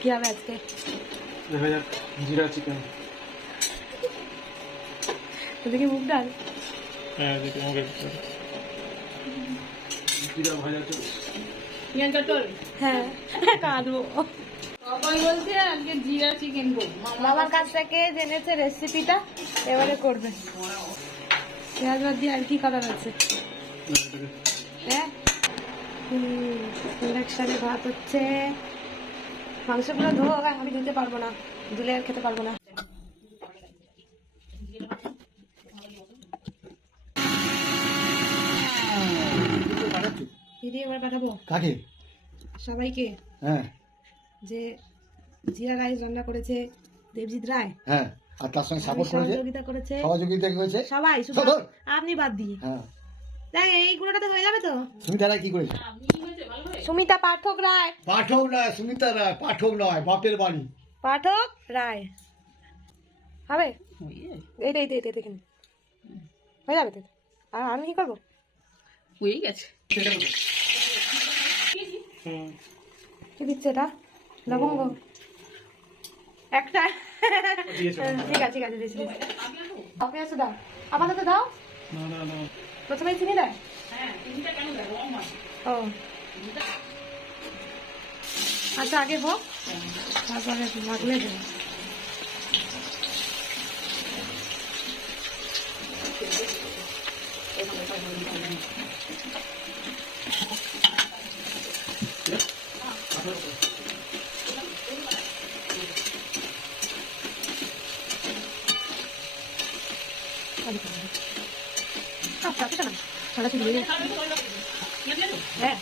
কি হবে আজকে? দেখা যাক জিরা চিকেন এদিকে মুখ ডাল? হ্যাঁ যেটা আমাকে জিরা ভাজা তো প্রিয়াঙ্কা তোর হ্যাঁ। কাঁদবো। সবাই বলছে আজকে জিরা চিকেন করব। মামার কাছ থেকে জেনেছে রেসিপিটা এবারে করবে। পেঁয়াজ বাদ দিয়ে আর কি করার আছে? হ্যাঁ? ইন্ডাকশানে ভাত হচ্ছে। মাংসগুলো ধো আমি ধুতে পারব না। ধুলে আর খেতে পারব না। ভিডিও এবার পাঠাবো? কাকে? সবাইকে? হ্যাঁ। যে জিয়া রাইস রান্না করেছে দেবজিৎ রায়। হ্যাঁ আর তার সঙ্গে সাপোর্ট করেছে? সহযোগিতা করেছে। সহযোগিতা করেছে? সবাই শুধু আপনি বাদ দিয়ে হ্যাঁ। দেখ এই গুলোটাতে হয়ে যাবে তো। সুমিতা রায় কি করেছে? সুমিতা পাঠক রায়। পাঠক নয় সুমিতা রায় পাঠক নয় বাপের বাড়ি। পাঠক রায়। হবে? এইটা এইটা এইটা দেখেন হয়ে যাবে তো আর আমি কি করব? হয়ে গেছে। কি দিচ্ছে এটা? লবঙ্গ? একটা। ঠিক আছে ঠিক আছে দিয়েছি ওকে আছে দাও। আপাতত দাও। না না না। প্রথমে চিনি দেয়? ও। আচ্ছা আগে হোক তারপরে লাগলে দেবো। আচ্ছা আচ্ছা না। সারা চিনি দিয়ে হ্যাঁ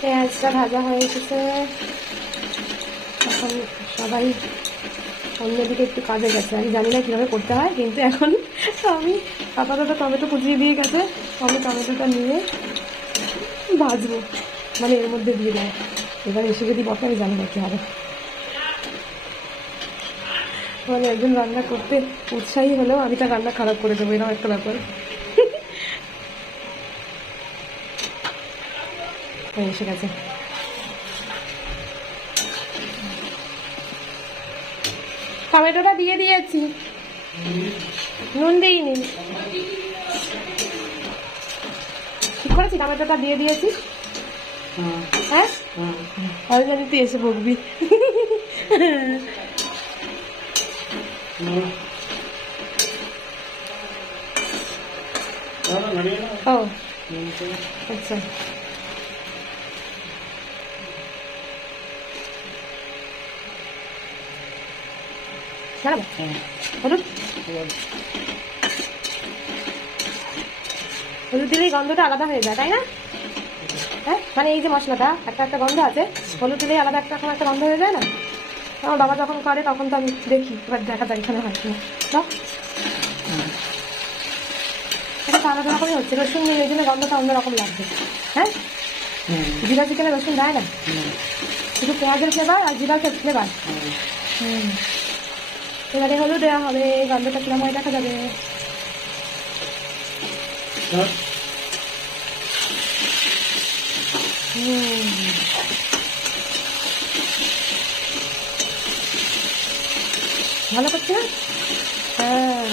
পেঁয়াজটা ভাজা হয়ে এসেছে। এখন সবাই অন্যদিকে একটু কাজে গেছে। আমি জানি না কীভাবে করতে হয়, কিন্তু এখন আমি আপাতত টমেটো কুচিয়ে দিয়ে গেছে। আমি টমেটোটা নিয়ে ভাজবো। মানে এর মধ্যে দিয়ে দেয় এবার এসে যদি বকে আমি জানি না কী হবে। মানে একজন রান্না করতে উৎসাহী হলেও আমি তার রান্না খারাপ করে দেবো এরকম একটা ব্যাপার। হয়ে এসে গেছে। টমেটোটা দিয়ে দিয়েছি। নুন দিইনি। ঠিক করেছি? টমেটোটা দিয়ে দিয়েছি। হ্যাঁ। আমি জানি তুই এসে বকবি। ও আচ্ছা দাঁড়াবো হলুদ হলুদ দিলেই গন্ধটা আলাদা হয়ে যায়, তাই না? হ্যাঁ? মানে এই যে মশলাটা, একটা একটা গন্ধ আছে, হলুদ দিলেই আলাদা একটা একটা গন্ধ হয়ে যায় না? আমার বাবা যখন করে তখন তো আমি দেখি এবার দেখা যায় এখানে হয় কিনা। এটা আলাদা রকমই হচ্ছে রসুন নিয়ে এই জন্য গন্ধটা অন্যরকম লাগবে। হ্যাঁ? জিরা চিকেনে রসুন দেয় না? শুধু পেঁয়াজের ফ্লেভার আর জিরার ফ্লেভার হুম। এবারে হলুদ দেওয়া হবে গন্ধটা কিরম হয় দেখা যাবে। হুম। ভালো করছে না? হ্যাঁ।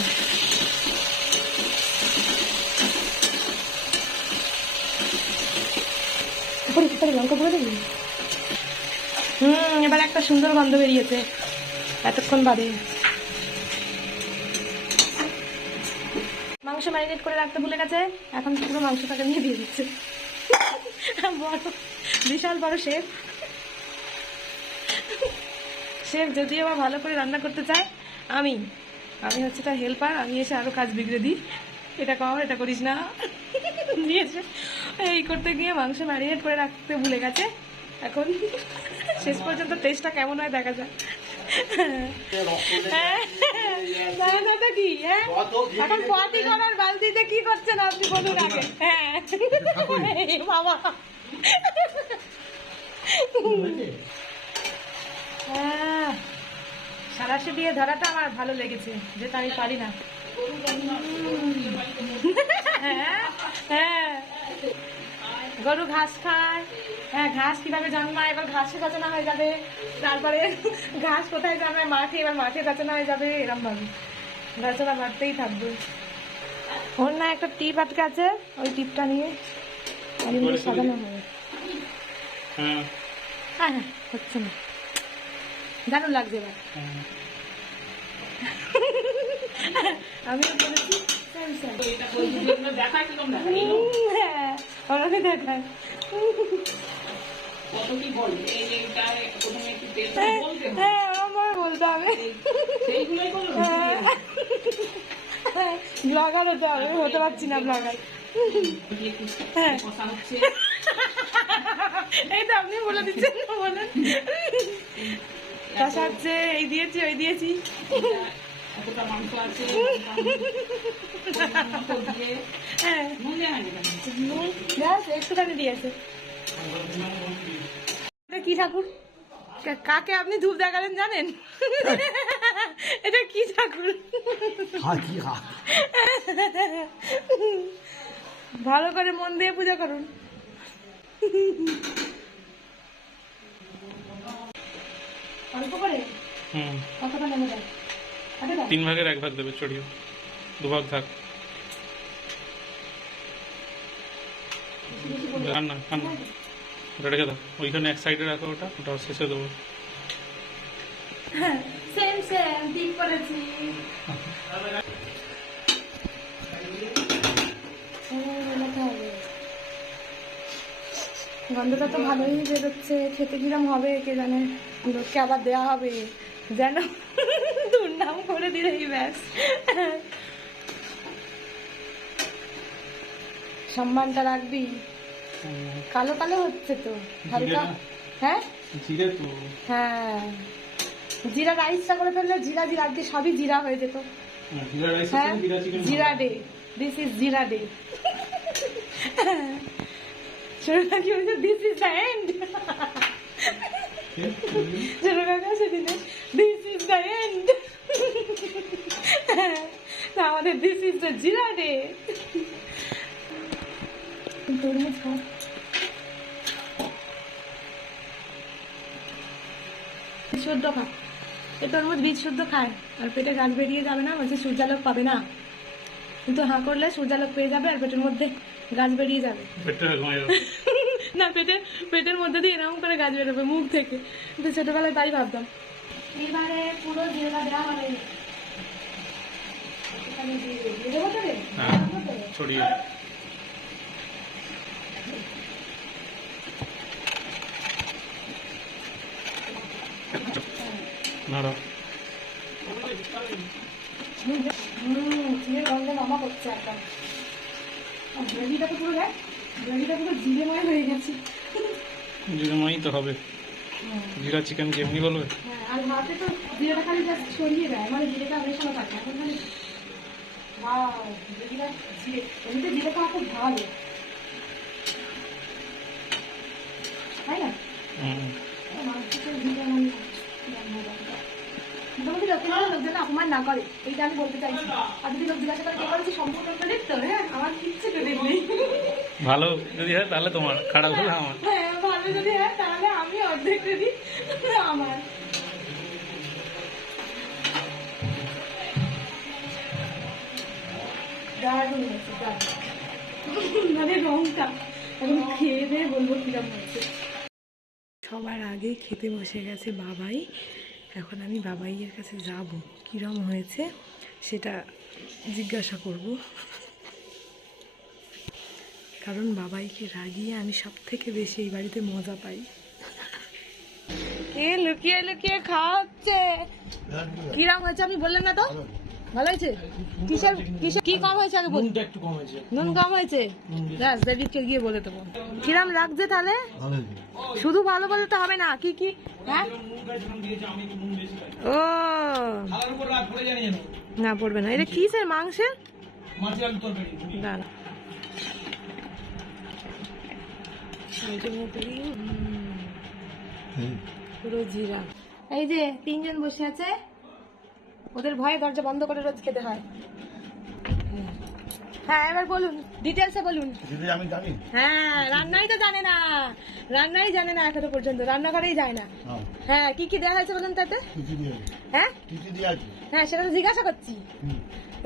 উপরে উপরে লঙ্কা করে দিবি? হুম, এবার একটা সুন্দর গন্ধ বেরিয়েছে। এতক্ষণ বাদে। মাংস ম্যারিনেট করে রাখতে ভুলে গেছে, এখন পুরো মাংসটাকে নিয়ে দিয়ে দিচ্ছে। বড়, বিশাল বড় শেফ। শেফ যদিও বা ভালো করে রান্না করতে চায় আমি আমি হচ্ছে তার হেল্পার আমি এসে আরও কাজ বিগড়ে দিই। এটা কর এটা করিস না। দিয়েছে এই করতে গিয়ে মাংস ম্যারিনেট করে রাখতে ভুলে গেছে। এখন শেষ পর্যন্ত টেস্টটা কেমন হয় দেখা যায় হ্যাঁ, হ্যাঁ এখন পটি করার বালতিতে কি করছেন আপনি বলুন আগে। হ্যাঁ। বাবা। সারাশি দিয়ে ধরাটা আমার ভালো লেগেছে যেটা আমি পারি না। হ্যাঁ, হ্যাঁ। গরু ঘাস খায় হ্যাঁ ঘাস কীভাবে জন্মায় এবার ঘাসে রচনা হয়ে যাবে তারপরে ঘাস কোথায় যাবে মাঠে এবার মাঠে রচনা হয়ে যাবে এরম ভাবে রচনা বাড়তেই থাকবে। ওর না একটা টিপ আটকে আছে ওই টিপটা নিয়ে সাজানো হবে। হ্যাঁ। হ্যাঁ হ্যাঁ হচ্ছে না। দারুণ লাগছে এবার। হ্যাঁ। বলেছি দেখায় হ্যাঁ ওরকমই কত কি বলবে এই প্রথমে একটু তেল হ্যাঁ বলতে হ্যাঁ। আমার বলতে হবে। সেইগুলোই বলবে ব্লগার হতে হবে হতে পারছি না ব্লগার। হ্যাঁ। এই তো আপনি বলে দিচ্ছেন বলেন। কষা হচ্ছে এই দিয়েছি ওই দিয়েছি। এতটা মাংস আছে হ্যাঁ। একটুখানি দিয়েছে এটা কি ঠাকুর? কাকে আপনি ধূপ দেখালেন জানেন? এটা কি ঠাকুর? কি হ্যাঁ ভালো করে মন দিয়ে পূজা করুন অল্প করে হুম কতটা। তিন ভাগের এক ভাগ দেবে ছড়িয়ে দুভাগ থাক। খান না খান না। ওটা রেখে দাও। ওইখানে এক সাইডে রাখো ওটা ওটা শেষে দেবো। সেম সেম ঠিক করেছি। গন্ধটা তো ভালোই বেরোচ্ছে। খেতে কিরম হবে কে জানে? লোককে আবার দেওয়া হবে। যেন দুর্নাম করে দিলেই ব্যাস। সম্মানটা রাখবি? কালো কালো হচ্ছে তো হালকা। হ্যাঁ? জিরে তো। হ্যাঁ। জিরা রাইসটা করে ফেললে জিরা জিরা আজকে সবই জিরা হয়ে যেত। হ্যাঁ, zero day this is zero day ছোট কাকি বলছে দিস ইজ দ্য এন্ড ছোট কাকা সেদিনে দিস ইজ দ্য এন্ড আমাদের this is the zero day তরমুজ খাও শুদ্ধ খা। এ তরমুজ বীজ শুদ্ধ খায়। আর পেটে গাছ বেরিয়ে যাবে না বলছে সূর্যালোক পাবে না। কিন্তু হাঁ করলে সূর্যালোক পেয়ে যাবে আর পেটের মধ্যে গাছ বেরিয়ে যাবে। না পেটে পেটের মধ্যে দিয়ে এরকম করে গাছ বেরোবে মুখ থেকে তো ছোটবেলায় তাই ভাবতাম এবারে পুরো জিরেটা দেওয়া হবে? হ্যাঁ? ছড়িয়ে নাড়া হুম গন্ধে মামা করছে একদম গ্রেভিটা তো পুরো দেখ গ্রেভিটা পুরো জিরেময় হয়ে গেছে। জিরে মাই তো হবে। জিরা চিকেন কি এমনি বলবে? হ্যাঁ আর ভাতে তো জিরাটা খালি জাস্ট ছড়িয়ে দেয়। মানে জিরেটা অনেক সময় থাকে। এখন খালি ওয়াও জিরা জিরে এমনিতে জিরে খাওয়া খুব ভালো। তাই না? হুম। লোকজন অপমান না করে। এইটা আমি বলতে চাইছি। আর যদি লোক জিজ্ঞাসা করে কে করেছে সম্পূর্ণ তো হ্যাঁ আমার কিচ্ছু ক্রেডিট নেই। ভালো যদি হয় তাহলে তোমার। খারাপ হলে আমার। হ্যাঁ ভালো যদি হয় তাহলে আমি অর্ধেক ক্রেডিট আমার। দারুণ হয়েছে দারুণ। মানে রংটা এখন খেয়ে দিয়ে বলব কিরম হয়েছে। সবার আগে খেতে বসে গেছে বাবাই। এখন আমি বাবাইয়ের কাছে যাব। কিরম হয়েছে সেটা জিজ্ঞাসা করব। কারণ বাবাইকে রাগিয়ে আমি সব থেকে বেশি এই বাড়িতে মজা পাই। কে লুকিয়ে লুকিয়ে খাওয়া হচ্ছে। কিরম হয়েছে আমি বললেন না তো? ভালো হয়েছে? কিসের কিসের কি কম হয়েছে আগে বলুন একটু কম হয়েছে। নুন কম হয়েছে? ব্যাস দেবিককে গিয়ে বলে দেবো। কিরম লাগছে তাহলে? শুধু ভালো বলে তো হবে না। কি কি? হ্যাঁ? ও। না পড়বে না। এটা কিসের মাংসের? দাঁড়া। পুরো জিরা। এই যে তিনজন বসে আছে। ওদের ভয়ে দরজা বন্ধ করে রোজ খেতে হয়। হ্যাঁ এবার বলুন ডিটেলসে বলুন। দিদি আমি জানি। হ্যাঁ রান্নাই তো জানে না। রান্নাই জানে না এখনও পর্যন্ত রান্নাঘরেই যায় না। হ্যাঁ কি কি দেওয়া হয়েছে বলুন তাতে? হ্যাঁ? হ্যাঁ সেটা তো জিজ্ঞাসা করছি।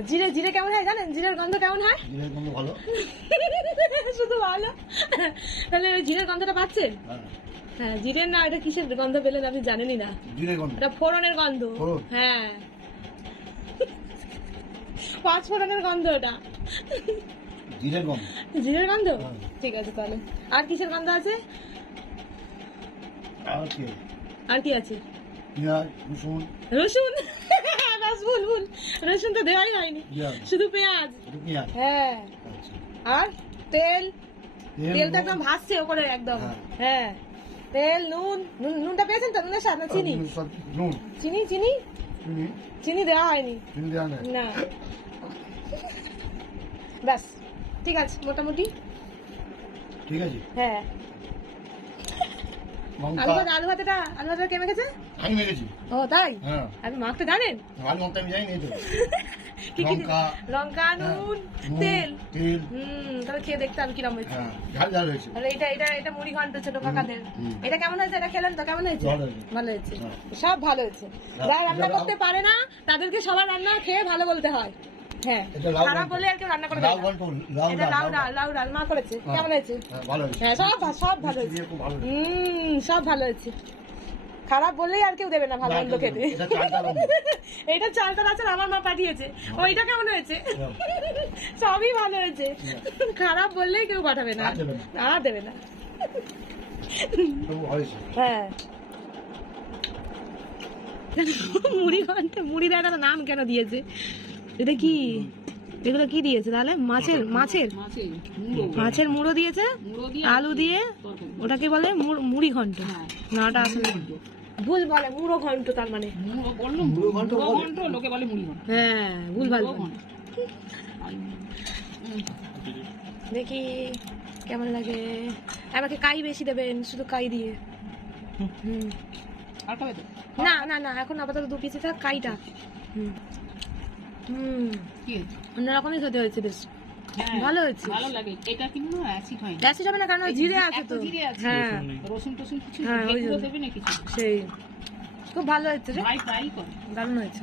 জিরে জিরে কেমন হয় জানেন? জিরের গন্ধ কেমন হয়? জিরের গন্ধ ভালো। শুধু ভালো। তাহলে ওই জিরের গন্ধটা পাচ্ছেন? হ্যাঁ। হ্যাঁ জিরের না এটা কিসের গন্ধ পেলেন আপনি জানেনই না। জিরের গন্ধ। এটা ফোড়নের গন্ধ। হ্যাঁ। পাঁচ ফোড়নের গন্ধ ওটা। জিরের গন্ধ? জিরের গন্ধ? হ্যাঁ। ঠিক আছে তাহলে। আর কিসের গন্ধ আছে? আর কি? আর কি আছে? রসুন। রসুন? বাস ভুল ভুল। রসুন তো দেওয়াই হয়নি। শুধু পেঁয়াজ। হ্যাঁ। আচ্ছা। আর তেল? তেল, তেলটা একদম ভাসছে ওপরে একদম। হ্যাঁ। হ্যাঁ। তেল নুন? নুন নুনটা পেয়েছেন তো? নুনের স্বাদ না? চিনি? চিনি চিনি? চিনি? দেওয়া হয়নি। না। ব্যাস ঠিক আছে মোটামুটি। ঠিক আছে। হ্যাঁ। আলু ভাত আলু ভাতেটা আলু ভাতটা কে মেখেছে? আমি মেরেছি ও তাই? হ্যাঁ। আপনি মাখতে জানেন? আলু লঙ্কা আমি জানি তো লঙ্কা। লঙ্কা হ্যাঁ, নুন তেল। তেল। হুম তাহলে খেয়ে দেখতাম কিরম হয়েছে? হ্যাঁ ঝাল ঝাল হয়েছে। আর এটা এটা এটা মুড়ি ঘন্ট ছোট কাকাদের। এটা কেমন হয়েছে? এটা খেলেন তো? কেমন হয়েছে? ভালো হয়েছে। হ্যাঁ। সব ভালো হয়েছে। হ্যাঁ, যারা রান্না করতে পারে না তাদেরকে সবার রান্না খেয়ে ভালো বলতে হয়। হ্যাঁ। খারাপ। বলে আর কেউ রান্না করে লাউ এটা ডাল লাউ ডাল লাউ ডাল মা করেছে। হ্যাঁ। কেমন হয়েছে? হ্যাঁ ভালো হ্যাঁ সব সব ভালো হয়েছে। হুম সব ভালো হয়েছে। খারাপ বললেই আর কেউ দেবে না ভালো মন্দ খেতে। এটা চালটা। আছে আমার মা পাঠিয়েছে। ওইটা কেমন হয়েছে? হ্যাঁ। সবই ভালো হয়েছে। খারাপ বললেই কেউ পাঠাবে না। আর দেবে না। হ্যাঁ। মুড়ি ঘন্টে মুড়ি দেয় নাম কেন দিয়েছে? এটা কি? এগুলো কি দিয়েছে তাহলে? মাছের মাছের মাছের? মুড়ো। দিয়েছে? আলু দিয়ে। ওটাকে বলে মুড়ি ঘন্ট। হ্যাঁ। না ওটা আসলে ভুল বলে মুড়ো ঘন্ট তার মানে। হ্যাঁ ভুল ভালো দেখি কেমন লাগে? আমাকে কাই বেশি দেবেন? শুধু কাই দিয়ে। হুম। না না না এখন আপাতত দু পিসি থাক কাইটা। হুম। হুম। কি হয়েছে? অন্যরকমই খেতে হয়েছে বেশ। হ্যাঁ, ভালো হয়েছে। ভালো লাগে। এটা কিন্তু অ্যাসিড হয় না। অ্যাসিড হবে না কারণ ওই জিরে আছে তো। জিরে আছে। হ্যাঁ। রসুন টসুন কিছু হ্যাঁ, ওই দেবে না কিছু সেই। খুব ভালো হয়েছে রে। ভাই ফ্রাই কর। দারুণ হয়েছে।